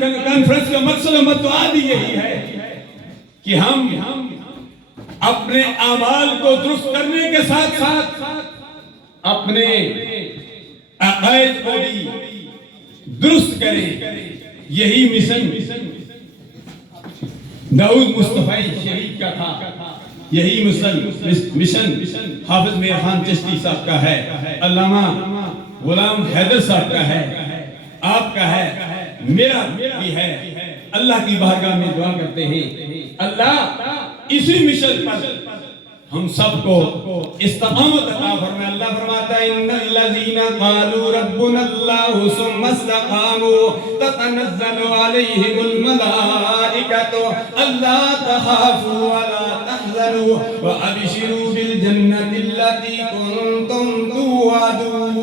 Conference کا مقصد و متعاد یہی ہے کہ ہم اپنے اعمال کو درست کرنے کے ساتھ ساتھ اپنے عقائد کو بھی درست کریں. یہی مشن داؤد مصطفی شہید کا تھا. یہی مشن حافظ میر خان چشتی صاحب کا ہے, علامہ غلام حیدر صاحب کا ہے, آپ کا ہے, میرا بھی ہے. اللہ کی بارگاہ میں دعا کرتے ہیں اللہ اسی مشن پر ہم سب کو استقامت عطا فرمائے. اللہ فرماتا ہے ان الذين قالوا ربنا الله ثم استقاموا تتنزل عليهم الملائكة الا تخافوا ولا تحزنوا وابشروا بالجنة التي كنتم توعدون.